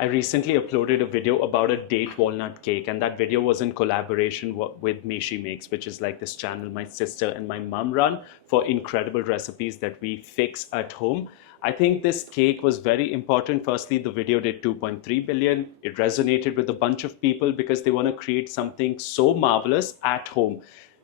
I recently uploaded a video about a date walnut cake, and that video was in collaboration with MeshiMakes, which is like this channel my sister and my mom run for incredible recipes that we fix at home. I think this cake was very important. Firstly, the video did 2.3 billion. It resonated with a bunch of people because they want to create something so marvelous at home.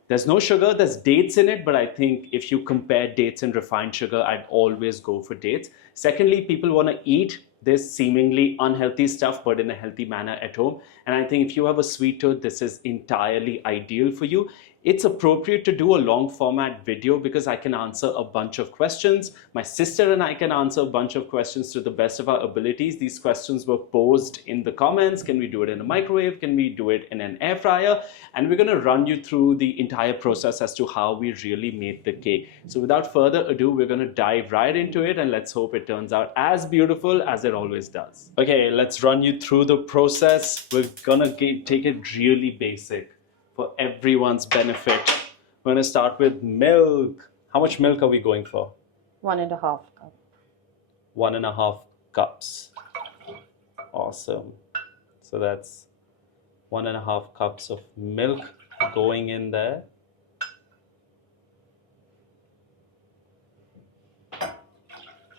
There's no sugar, there's dates in it, but I think if you compare dates and refined sugar, I'd always go for dates. Secondly, people want to eat this seemingly unhealthy stuff, but in a healthy manner at home. And I think if you have a sweet tooth, this is entirely ideal for you. It's appropriate to do a long format video because I can answer a bunch of questions. My sister and I can answer a bunch of questions to the best of our abilities. These questions were posed in the comments. Can we do it in a microwave? Can we do it in an air fryer? And we're going to run you through the entire process as to how we really made the cake. So without further ado, we're going to dive right into it, and let's hope it turns out as beautiful as it always does. Okay, let's run you through the process. We're going to take it really basic for everyone's benefit. We're going to start with milk. How much milk are we going for? 1.5 cup. 1.5 cups. Awesome. So that's 1.5 cups of milk going in there.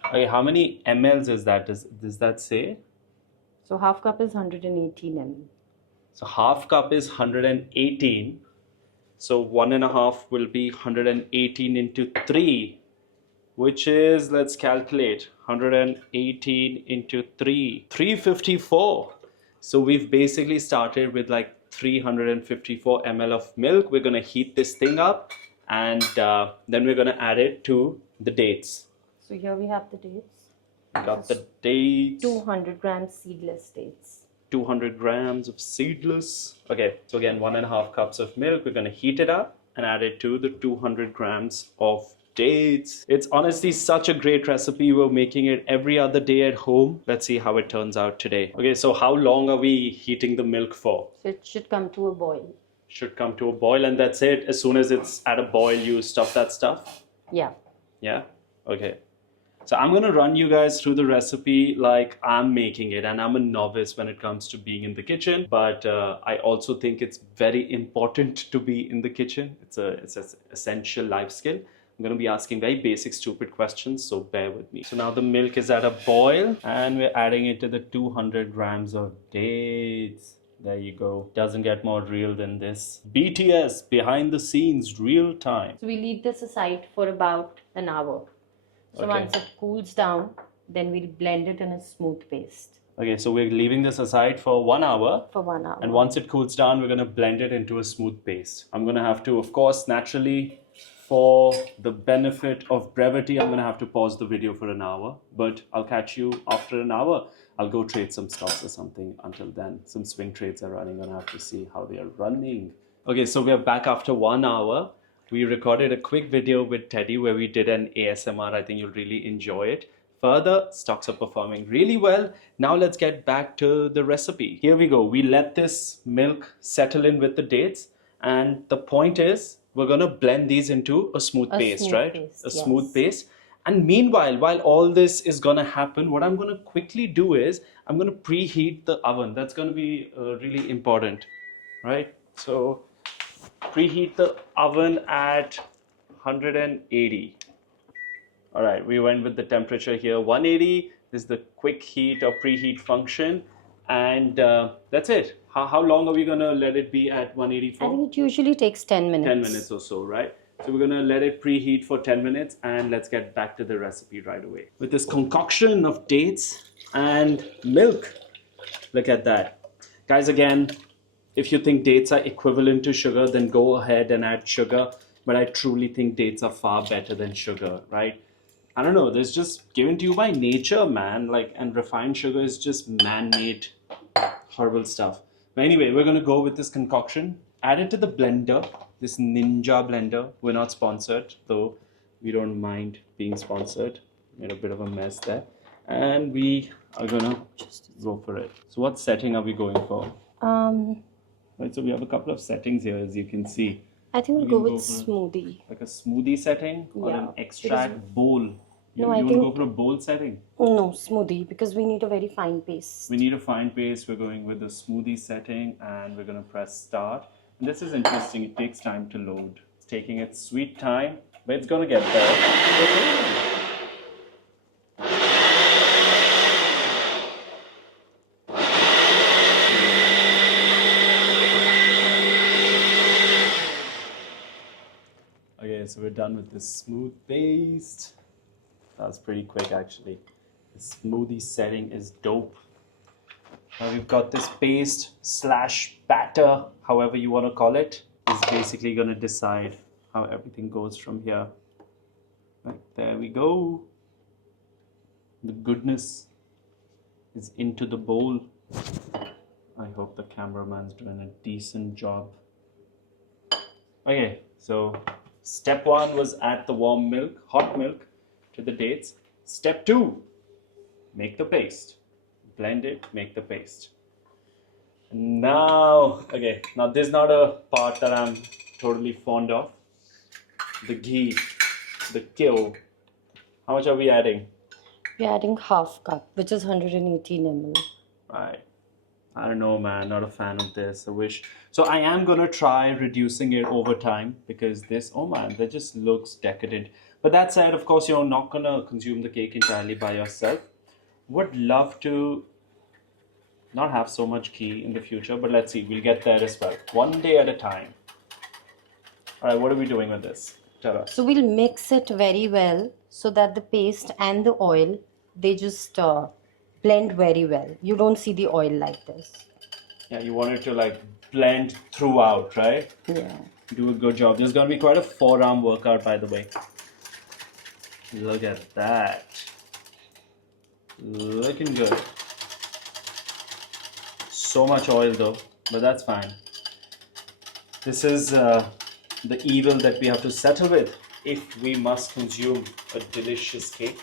Okay, how many mLs is that? Does that say? So half cup is 118 ml. So half cup is 118. So 1.5 will be 118 into 3, which is, let's calculate, 118 into 3, 354. So we've basically started with like 354 ml of milk. We're going to heat this thing up, and then we're going to add it to the dates. So here we have the dates. We got the dates. 200 grams seedless dates. 200 grams of seedless. Okay, so again, 1.5 cups of milk. We're going to heat it up and add it to the 200 grams of dates. It's honestly such a great recipe. We're making it every other day at home. Let's see how it turns out today. Okay, so how long are we heating the milk for? So it should come to a boil. Should come to a boil, and that's it. As soon as it's at a boil, you stop that stuff? Yeah. Yeah? Okay. So I'm going to run you guys through the recipe like I'm making it, and I'm a novice when it comes to being in the kitchen, but I also think it's very important to be in the kitchen. It's an essential life skill. I'm going to be asking very basic, stupid questions, so bear with me. So now the milk is at a boil, and we're adding it to the 200 grams of dates. There you go. Doesn't get more real than this. BTS, behind the scenes, real time. So we leave this aside for about an hour. So Okay. Once it cools down, then we'll blend it in a smooth paste. Okay, so we're leaving this aside for 1 hour. For 1 hour. And once it cools down, we're going to blend it into a smooth paste. I'm going to have to, of course, naturally, for the benefit of brevity, I'm going to have to pause the video for an hour. But I'll catch you after an hour. I'll go trade some stocks or something. Until then, some swing trades are running. I'm going to have to see how they are running. Okay, so we are back after 1 hour. We recorded a quick video with Teddy where we did an ASMR. I think you'll really enjoy it. Further, stocks are performing really well. Now let's get back to the recipe. Here we go. We let this milk settle in with the dates. And the point is, we're going to blend these into a smooth paste, right? A smooth paste. And meanwhile, while all this is going to happen, what I'm going to quickly do is, I'm going to preheat the oven. That's going to be really important, right? So preheat the oven at 180. All right, we went with the temperature here, 180. This is the quick heat or preheat function. And that's it. How long are we going to let it be at 180 for? I think it usually takes 10 minutes. 10 minutes or so, right? So we're going to let it preheat for 10 minutes, and let's get back to the recipe right away. With this concoction of dates and milk. Look at that. Guys, again, if you think dates are equivalent to sugar, then go ahead and add sugar. But I truly think dates are far better than sugar, right? I don't know, there's just given to you by nature, man. And refined sugar is just man-made horrible stuff. But anyway, we're going to go with this concoction. Add it to the blender, this Ninja blender. We're not sponsored, though we don't mind being sponsored. Made a bit of a mess there. And we are going to go for it. So what setting are we going for? Right, so we have a couple of settings here, as you can see. I think we'll go with smoothie. Like a smoothie setting or an extract bowl No, I you want to think go for a bowl setting? no, smoothie, because we need a very fine paste. We need a fine paste. We're going with the smoothie setting, and we're going to press start. And this is interesting. It takes time to load. It's taking its sweet time, but it's going to get there. Okay, so we're done with this smooth paste. That was pretty quick, actually. The smoothie setting is dope. Now we've got this paste slash batter, however you want to call it, is basically going to decide how everything goes from here. Right, there we go. The goodness is into the bowl. I hope the cameraman's doing a decent job. Okay, so step 1 was add the warm milk, hot milk to the dates. Step 2, make the paste. Blend it, make the paste. Now, okay, now this is not a part that I'm totally fond of. The ghee, the ghee. How much are we adding? We're adding half cup, which is 118 ml. Right. I don't know, man. Not a fan of this. I wish. So I am gonna try reducing it over time because this, oh man, that just looks decadent. But that said, of course, you're not gonna consume the cake entirely by yourself. Would love to not have so much ghee in the future, but let's see. We'll get there as well. One day at a time. All right. What are we doing with this? Tell us. So we'll mix it very well so that the paste and the oil, they just blend very well. You don't see the oil like this. Yeah, you want it to like blend throughout, right? Yeah. Do a good job. This is going to be quite a forearm workout, by the way. Look at that. Looking good. So much oil though, but that's fine. This is the evil that we have to settle with if we must consume a delicious cake.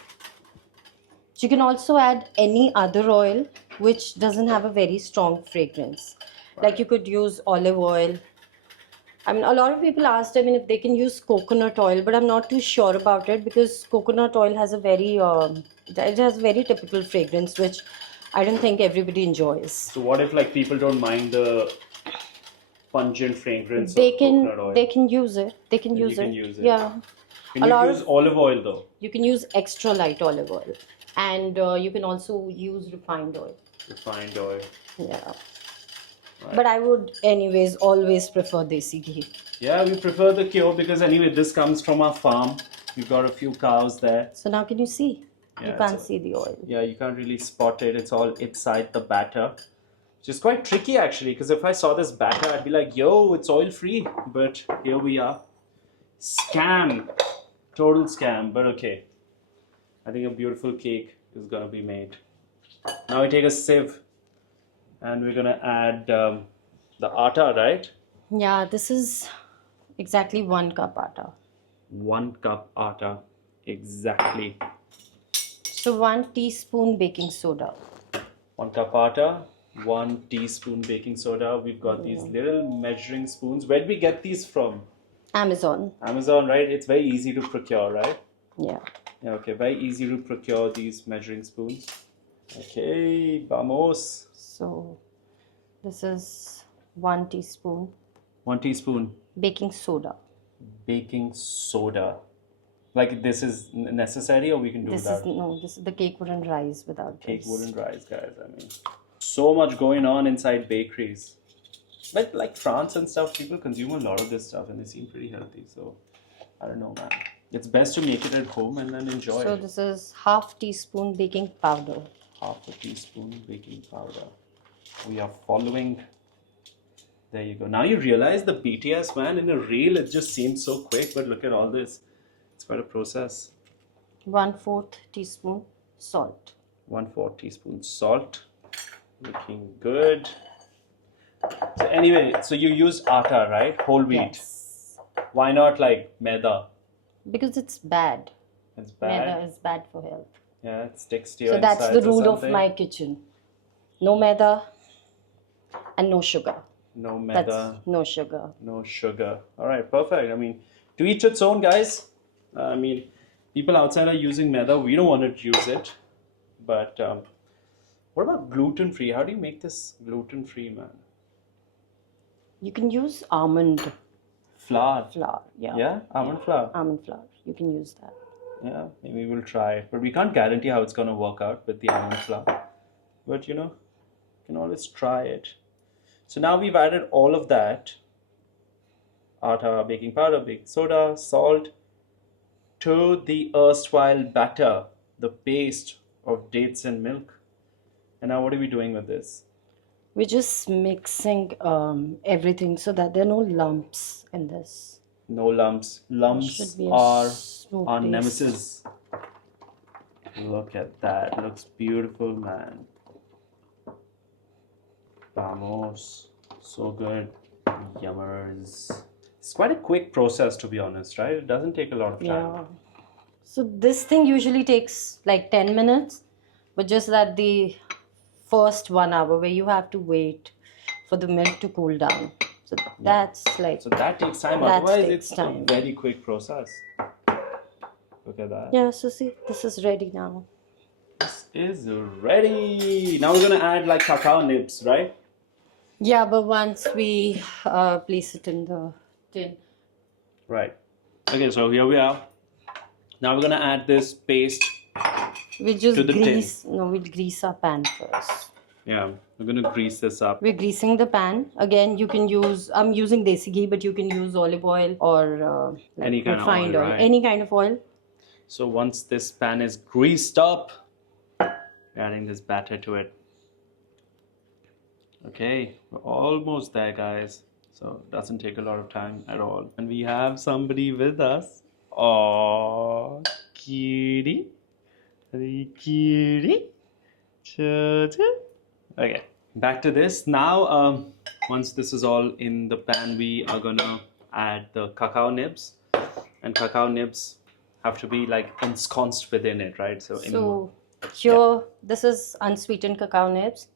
You can also add any other oil which doesn't have a very strong fragrance. Like you could use olive oil. I mean, a lot of people asked, I mean, if they can use coconut oil, but I'm not too sure about it because coconut oil has a very, it has very typical fragrance, which I don't think everybody enjoys. So what if like people don't mind the pungent fragrance of coconut oil? They can use it. They can Then use you it. can use it. Yeah. Can you use olive oil though? You can use extra light olive oil, and you can also use refined oil. Refined oil. Yeah. Right. But I would anyways always prefer desi ghee. Yeah, we prefer the cure because anyway, this comes from our farm. We've got a few cows there. So now can you see? Yeah, You can't see the oil. Yeah, you can't really spot it. It's all inside the batter. Which is quite tricky actually, because if I saw this batter, I'd be like, yo, it's oil free. But here we are. Scam. Total scam, but okay. I think a beautiful cake is gonna be made. Now we take a sieve and we're gonna add the atta, right? Yeah, this is exactly 1 cup atta. 1 cup atta, exactly. So 1 teaspoon baking soda. 1 cup atta, 1 teaspoon baking soda. We've got these little measuring spoons. Where did we get these from? Amazon. Amazon, right? It's very easy to procure, right? Yeah. Yeah, okay, very easy to procure these measuring spoons. Okay, vamos. So this is 1 teaspoon 1 teaspoon baking soda. baking soda. Like this is necessary, or we can do This that? is no, this the cake wouldn't rise without Cake this. wouldn't rise, guys. I mean, so much going on inside bakeries. But like France and stuff, people consume a lot of this stuff and they seem pretty healthy. So I don't know, man. It's best to make it at home and then enjoy So it. this is half teaspoon baking powder. Half a teaspoon baking powder. We are following. There you go. Now you realize the BTS, man, in a reel, it just seems so quick, but look at all this. It's quite a process. 1/4 teaspoon salt. 1/4 teaspoon salt. Looking good. So anyway, so you use atta, right? Whole wheat. Yes. Why not like maida? Because it's bad. It's bad. Maida is bad for health. Yeah, it sticks to your So that's the insides or rule of something. my kitchen. No maida and no sugar. No That's maida, no sugar. no sugar. All right, perfect. I mean, to each its own, guys. I mean, People outside are using maida. We don't want to use it. But what about gluten-free? How do you make this gluten-free, man? You can use almond Flour. flour. Yeah. Yeah, almond flour. Almond flour. You can use that. Yeah, maybe we'll try it. But we can't guarantee how it's going to work out with the almond flour. But you can always try it. So now we've added all of that. Atta, baking powder, baking soda, salt to the erstwhile batter, the paste of dates and milk. And now what are we doing with this? We're just mixing everything so that there are no lumps in this. No lumps. Lumps should be a are smooth our paste. nemesis. Look at that. Looks beautiful, man. Vamos. So good. Yummers. It's quite a quick process, to be honest, right? It doesn't take a lot of time. Yeah. So this thing usually takes like 10 minutes, but just that the first 1 hour where you have to wait for the milk to cool down. So that's like, So that takes time. That Otherwise, takes it's time. a very quick process. Look at that. yeah, so see, this is ready now. This is ready. Now we're going to add like cacao nibs, right? Yeah, but once we place it in the tin. Right. Okay, so here we are. Now we're going to add this paste. We just To the tin. we'll grease our pan first. Yeah, we're going to grease this up. We're greasing the pan. Again, you can use, I'm using desi ghee, but you can use olive oil or like Any kind of refined oil, oil. right? Any kind of oil. So once this pan is greased up, we're adding this batter to it. Okay, we're almost there, guys. So it doesn't take a lot of time at all. And we have somebody with us. Oh, cutie. Hey, cutie. Okay, back to this. Now, once this is all in the pan, we are gonna add the cacao nibs. And cacao nibs have to be like ensconced within it, right? So Here, this is unsweetened cacao nibs,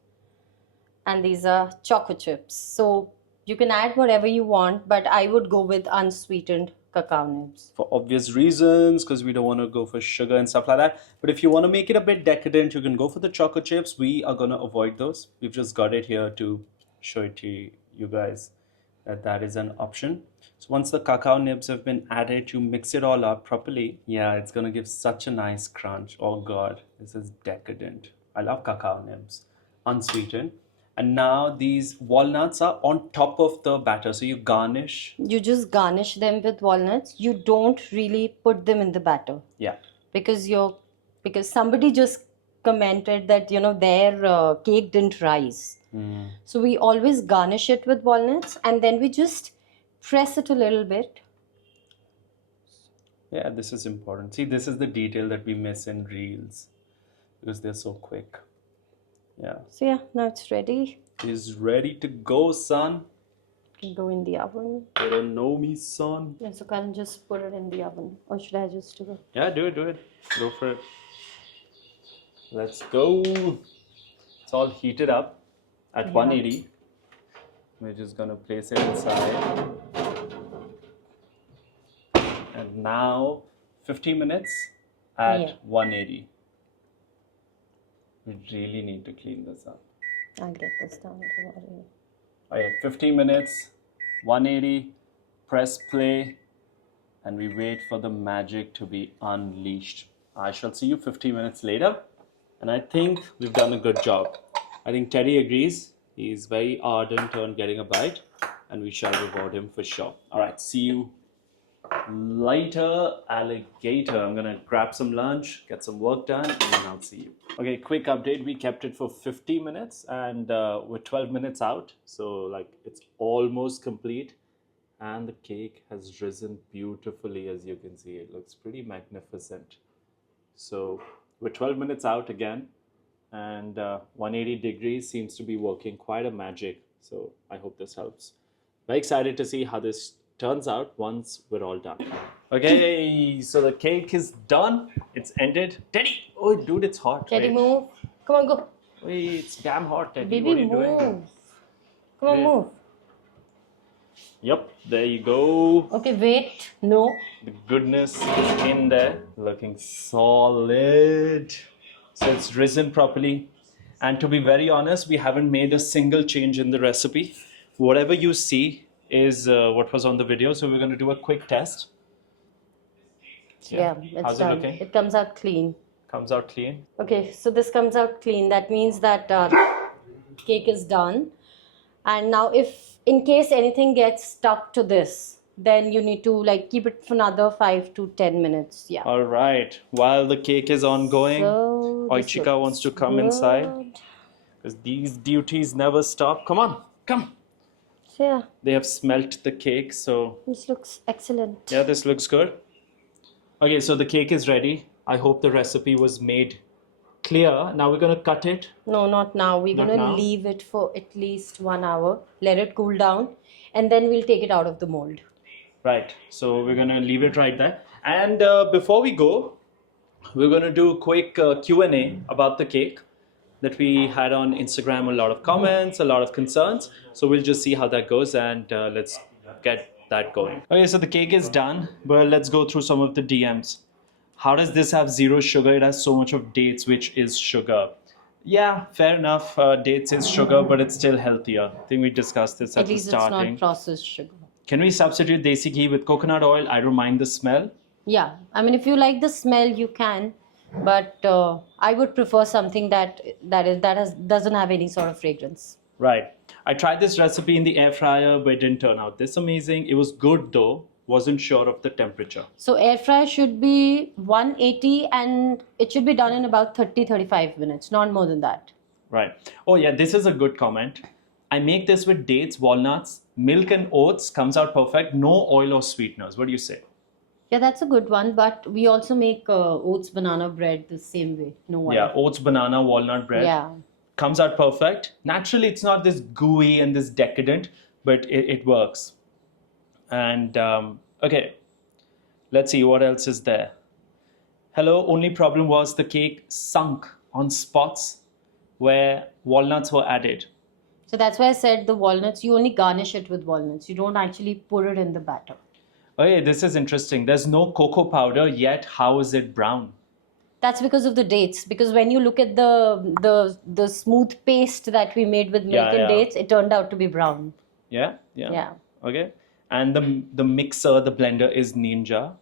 and these are choco chips. So you can add whatever you want, but I would go with unsweetened cacao nibs. for obvious reasons, because we don't want to go for sugar and stuff like that. But if you want to make it a bit decadent, you can go for the choco chips. We are going to avoid those. We've just got it here to show it to you guys that that is an option. So once the cacao nibs have been added, you mix it all up properly. Yeah, it's going to give such a nice crunch. Oh God, this is decadent. I love cacao nibs, unsweetened. And now these walnuts are on top of the batter. So you garnish. You just garnish them with walnuts. You don't really put them in the batter. Yeah. Because somebody just commented that their cake didn't rise. So we always garnish it with walnuts, and then we just press it a little bit. Yeah, this is important. See, this is the detail that we miss in reels because they're so quick. Yeah. So yeah, now it's ready. It's ready to go, son. Can go in the oven. You don't know me, son. Yeah, so Karan, just put it in the oven, or should I just do it? Yeah, do it. Go for it. Let's go. It's all heated up at 180. We're just gonna place it inside. And now 50 minutes at 180. We really need to clean this up. I'll get this done, don't worry. Okay, 50 minutes, 180, press play, and we wait for the magic to be unleashed. I shall see you 50 minutes later, and I think we've done a good job. I think Teddy agrees. He's very ardent on getting a bite, and we shall reward him for sure. All right, see you later, alligator. I'm gonna grab some lunch, get some work done, and then I'll see you. Okay, quick update. We kept it for 50 minutes and we're 12 minutes out. So like it's almost complete. And the cake has risen beautifully, as you can see. It looks pretty magnificent. So we're 12 minutes out again. And 180 degrees seems to be working quite a magic. So I hope this helps. Very excited to see how this turns out once we're all done. Okay, so the cake is done. It's ended. Teddy! Oh, dude, it's hot. Teddy, move. Come on, go. Wait, it's damn hot, Teddy. Baby, what are you move. doing? Come on, move. Yep, there you go. Okay, wait. No. The goodness is in there, looking solid. So it's risen properly. And to be very honest, we haven't made a single change in the recipe. Whatever you see is what was on the video. So we're going to do a quick test. Yeah, it's How's it done. looking? It comes out clean. Comes out clean. Okay, so this comes out clean. That means that cake is done. And now if in case anything gets stuck to this, then you need to like keep it for another 5 to 10 minutes. Yeah. All right. While the cake is ongoing, So this Oichika looks wants to come good. inside because these duties never stop. Come on, come. So yeah, They have smelt the cake, so this looks excellent. yeah, this looks good. Okay, so the cake is ready. I hope the recipe was made clear. Now we're gonna cut it. No, not now. We're Not gonna now? leave it for at least 1 hour. Let it cool down, and then we'll take it out of the mold. Right. So we're gonna leave it right there. And before we go, we're gonna do a quick Q&A about the cake that we had on Instagram. A lot of comments, a lot of concerns. So we'll just see how that goes, and let's get that going. Okay, so the cake is done, but let's go through some of the DMs. How does this have zero sugar? It has so much of dates, which is sugar. Yeah, fair enough. Dates is sugar, but it's still healthier. I think we discussed this at At the least it's starting. not processed sugar. Can we substitute desi ghee with coconut oil? I don't mind the smell. Yeah, I mean, if you like the smell, you can, but I would prefer something doesn't have any sort of fragrance. Right. I tried this recipe in the air fryer, but it didn't turn out this amazing. It was good though. Wasn't sure of the temperature. So air fry should be 180, and it should be done in about 30-35 minutes, not more than that. Right. Oh yeah, this is a good comment. I make this with dates, walnuts, milk and oats. Comes out perfect. No oil or sweeteners. What do you say? Yeah, that's a good one, but we also make oats banana bread the same way. No oil. Yeah, oats, banana, walnut bread. Yeah. Comes out perfect. Naturally, it's not this gooey and this decadent, but it works. And okay, let's see what else is there. Hello, only problem was the cake sunk on spots where walnuts were added. So that's why I said the walnuts, you only garnish it with walnuts. You don't actually put it in the batter. Okay, this is interesting. There's no cocoa powder yet. How is it brown? That's because of the dates. Because when you look at the smooth paste that we made with milk and dates, it turned out to be brown. Yeah? Yeah. Okay. And the mixer, the blender is Ninja.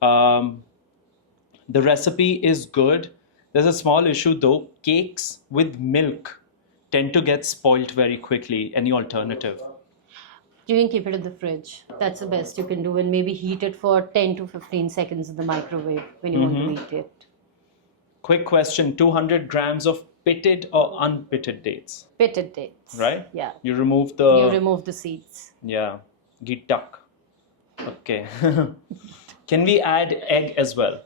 The recipe is good. There's a small issue though. Cakes with milk tend to get spoiled very quickly. Any alternative? You can keep it in the fridge. That's the best you can do, and maybe heat it for 10 to 15 seconds in the microwave when you want to eat it. Quick question, 200 grams of pitted or unpitted dates? Pitted dates. Right? Yeah. You remove You remove the seeds. Yeah. Gitak. Okay. Can we add egg as well?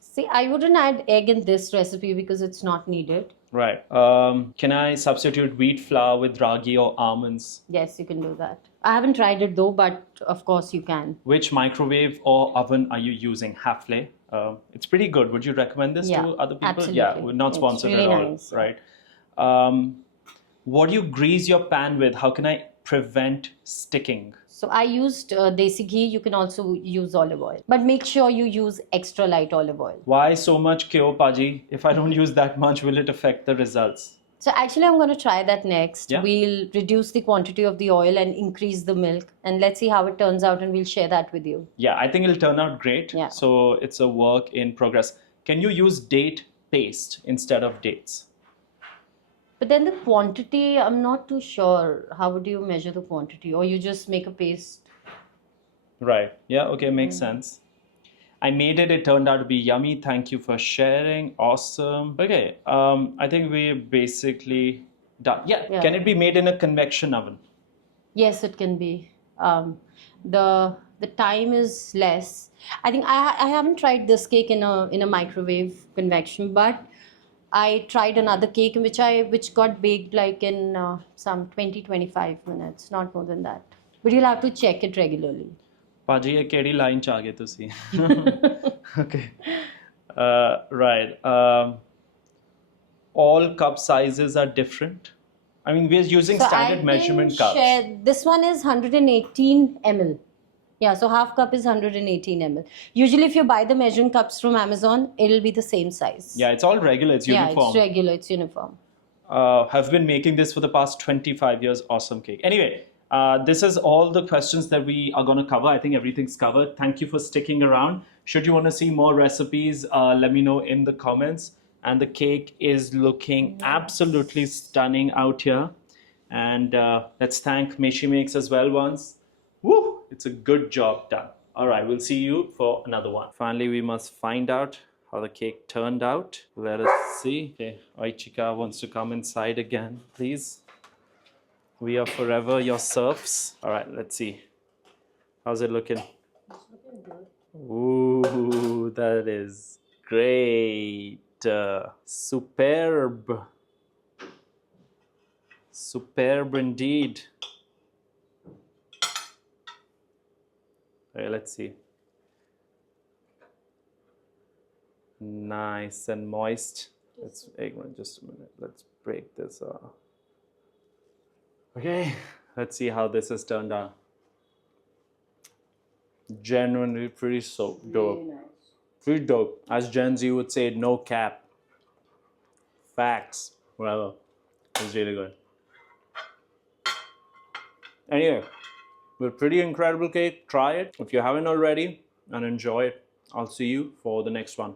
See, I wouldn't add egg in this recipe because it's not needed. Right. Can I substitute wheat flour with ragi or almonds? Yes, you can do that. I haven't tried it though, but of course you can. Which microwave or oven are you using? Hafele. It's pretty good. Would you recommend this to other people? Absolutely. Yeah, we're not sponsored really at all. nice. Right. What do you grease your pan with? How can I prevent sticking? So I used desi ghee. You can also use olive oil. But make sure you use extra light olive oil. Why so much kyo, Paji? If I don't use that much, will it affect the results? So actually I'm going to try that next. Yeah. We'll reduce the quantity of the oil and increase the milk. And let's see how it turns out, and we'll share that with you. Yeah, I think it'll turn out great. Yeah. So it's a work in progress. Can you use date paste instead of dates? But then the quantity, I'm not too sure. How would you measure the quantity? Or you just make a paste? Right. Yeah, okay, makes sense. I made it. It turned out to be yummy. Thank you for sharing. Awesome. Okay, I think we're basically done. Yeah, can it be made in a convection oven? Yes, it can be. The time is less. I think I haven't tried this cake in a microwave convection, but I tried another cake which got baked like in some 20-25 minutes, not more than that. But you'll have to check it regularly. Paji, ye kedi line cha aage tusi. Okay. Right. All cup sizes are different. I mean, we're using So standard I can measurement cups. share. This one is 118 ml. Yeah, so half cup is 118 ml. Usually, if you buy the measuring cups from Amazon, it'll be the same size. Yeah, it's all regular. It's uniform. Yeah, it's regular. It's uniform. Have been making this for the past 25 years. Awesome cake. Anyway, this is all the questions that we are going to cover. I think everything's covered. Thank you for sticking around. Should you want to see more recipes, let me know in the comments. And the cake is looking absolutely stunning out here. And let's thank MeshiMakes as well once. Woo! It's a good job done. All right, we'll see you for another one. Finally, we must find out how the cake turned out. Let us see. Okay, Aichika wants to come inside again, please. We are forever your serfs. All right, let's see. How's it looking? It's looking good. Ooh, that is great. Superb. Superb indeed. Okay, let's see. Nice and moist. Let's just a minute. Let's break this off. Okay, let's see how this has turned out. Genuinely pretty dope. Really nice. Pretty dope. As Gen Z would say, no cap. Facts. Whatever. It's really good. Anyway, with pretty incredible cake. Try it if you haven't already and enjoy it. I'll see you for the next one.